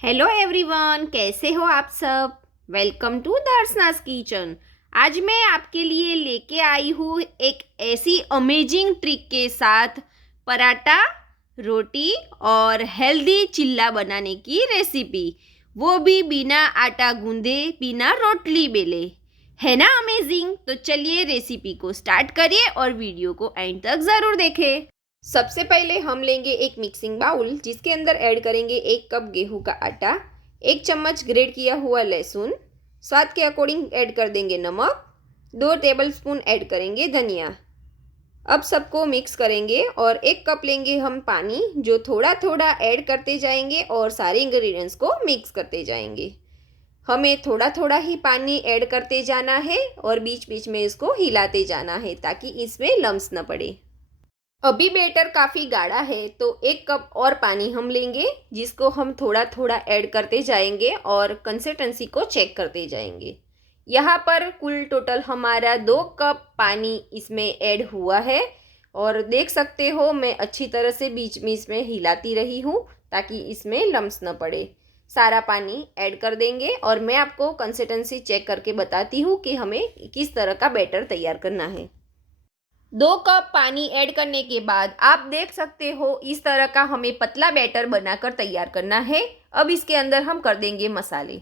Hello everyone, कैसे हो आप सब। Welcome to Darshana's kitchen. आज मैं आपके लिए लेके आई हूँ एक ऐसी अमेजिंग ट्रिक के साथ पराठा, रोटी और हेल्दी चिल्ला बनाने की रेसिपी, वो भी बिना आटा गूंदे, बिना रोटली बेले। है ना अमेजिंग। तो चलिए रेसिपी को स्टार्ट करिए और वीडियो को एंड तक ज़रूर देखें। सबसे पहले हम लेंगे एक मिक्सिंग बाउल, जिसके अंदर ऐड करेंगे 1 कप गेहूं का आटा, 1 चम्मच ग्रेट किया हुआ लहसुन, स्वाद के अकॉर्डिंग ऐड कर देंगे नमक, 2 टेबलस्पून ऐड करेंगे धनिया। अब सबको मिक्स करेंगे और 1 कप लेंगे हम पानी, जो थोड़ा थोड़ा ऐड करते जाएंगे और सारे इंग्रेडिएंट्स को मिक्स करते जाएंगे। हमें थोड़ा थोड़ा ही पानी ऐड करते जाना है और बीच बीच में इसको हिलाते जाना है ताकि इसमें लम्स न पड़े। अभी बैटर काफ़ी गाढ़ा है तो 1 कप और पानी हम लेंगे, जिसको हम थोड़ा थोड़ा ऐड करते जाएंगे और कंसिस्टेंसी को चेक करते जाएंगे। यहाँ पर कुल टोटल हमारा 2 कप पानी इसमें ऐड हुआ है और देख सकते हो मैं अच्छी तरह से बीच में इसमें हिलाती रही हूँ ताकि इसमें लम्स न पड़े। सारा पानी ऐड कर देंगे और मैं आपको कंसिस्टेंसी चेक करके बताती हूँ कि हमें किस तरह का बैटर तैयार करना है। 2 कप पानी ऐड करने के बाद आप देख सकते हो इस तरह का हमें पतला बैटर बनाकर तैयार करना है। अब इसके अंदर हम कर देंगे मसाले।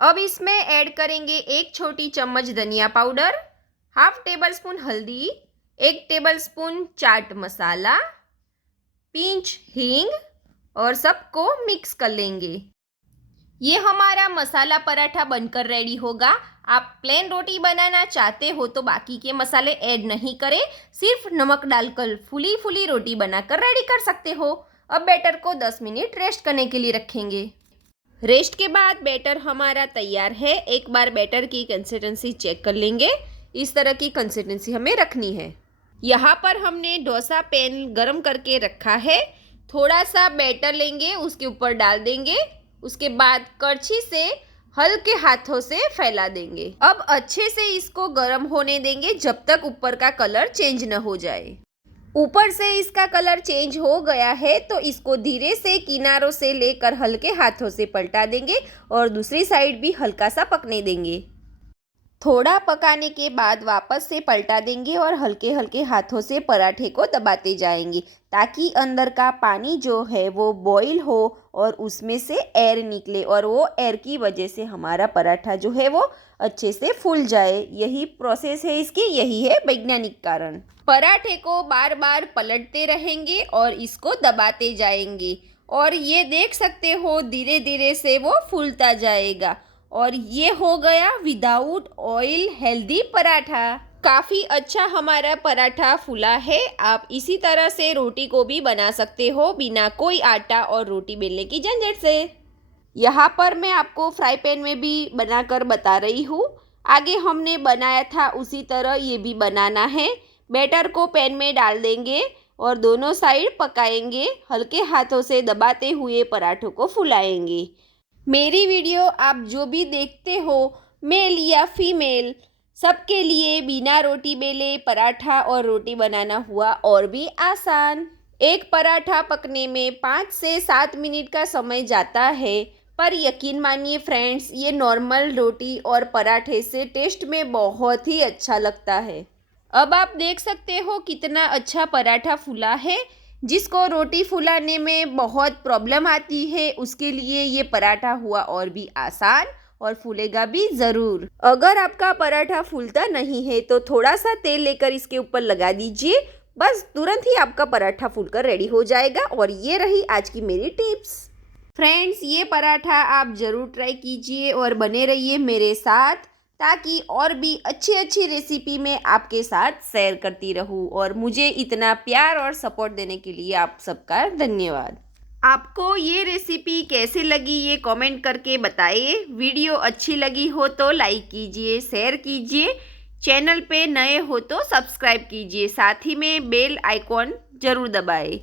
अब इसमें ऐड करेंगे 1 छोटी चम्मच धनिया पाउडर, हाफ टेबल स्पून हल्दी, 1 table spoon chaat masala, pinch हींग और सबको मिक्स कर लेंगे। ये हमारा मसाला पराठा बनकर रेडी होगा। आप प्लेन रोटी बनाना चाहते हो तो बाकी के मसाले ऐड नहीं करें, सिर्फ नमक डालकर फुली फुली रोटी बनाकर रेडी कर सकते हो। अब बैटर को 10 मिनट रेस्ट करने के लिए रखेंगे। रेस्ट के बाद बैटर हमारा तैयार है। एक बार बैटर की कंसिस्टेंसी चेक कर लेंगे। इस तरह की कंसिस्टेंसी हमें रखनी है। यहाँ पर हमने डोसा पैन गरम करके रखा है। थोड़ा सा बैटर लेंगे, उसके ऊपर डाल देंगे, उसके बाद कड़छी से हल्के हाथों से फैला देंगे। अब अच्छे से इसको गर्म होने देंगे जब तक ऊपर का कलर चेंज न हो जाए। ऊपर से इसका कलर चेंज हो गया है तो इसको धीरे से किनारों से लेकर हल्के हाथों से पलटा देंगे और दूसरी साइड भी हल्का सा पकने देंगे। थोड़ा पकाने के बाद वापस से पलटा देंगे और हल्के हल्के हाथों से पराठे को दबाते जाएंगे ताकि अंदर का पानी जो है वो बॉईल हो और उसमें से एयर निकले और वो एयर की वजह से हमारा पराठा जो है वो अच्छे से फूल जाए। यही प्रोसेस है इसकी, यही है वैज्ञानिक कारण। पराठे को बार बार पलटते रहेंगे और इसको दबाते जाएंगे और ये देख सकते हो धीरे धीरे से वो फूलता जाएगा। और ये हो गया विदाउट ऑयल हेल्दी पराठा। काफ़ी अच्छा हमारा पराठा फूला है। आप इसी तरह से रोटी को भी बना सकते हो बिना कोई आटा और रोटी बेलने की झंझट से। यहाँ पर मैं आपको फ्राई पैन में भी बनाकर बता रही हूँ। आगे हमने बनाया था उसी तरह ये भी बनाना है। बैटर को पैन में डाल देंगे और दोनों साइड पकाएंगे, हल्के हाथों से दबाते हुए पराठों को फुलाएंगे। मेरी वीडियो आप जो भी देखते हो, मेल या फीमेल, सबके लिए बिना रोटी बेले पराठा और रोटी बनाना हुआ और भी आसान। एक पराठा पकने में 5 से 7 मिनट का समय जाता है, पर यकीन मानिए फ्रेंड्स, ये नॉर्मल रोटी और पराठे से टेस्ट में बहुत ही अच्छा लगता है। अब आप देख सकते हो कितना अच्छा पराठा फूला है। जिसको रोटी फुलाने में बहुत प्रॉब्लम आती है उसके लिए ये पराठा हुआ और भी आसान और फूलेगा भी ज़रूर। अगर आपका पराठा फूलता नहीं है तो थोड़ा सा तेल लेकर इसके ऊपर लगा दीजिए, बस तुरंत ही आपका पराठा फूलकर रेडी हो जाएगा। और ये रही आज की मेरी टिप्स। फ्रेंड्स, ये पराठा आप ज़रूर ट्राई कीजिए और बने रहिए मेरे साथ, ताकि और भी अच्छी अच्छी रेसिपी मैं आपके साथ शेयर करती रहूं। और मुझे इतना प्यार और सपोर्ट देने के लिए आप सबका धन्यवाद। आपको ये रेसिपी कैसे लगी ये कमेंट करके बताइए। वीडियो अच्छी लगी हो तो लाइक कीजिए, शेयर कीजिए, चैनल पे नए हो तो सब्सक्राइब कीजिए, साथ ही में बेल आइकॉन ज़रूर दबाएं।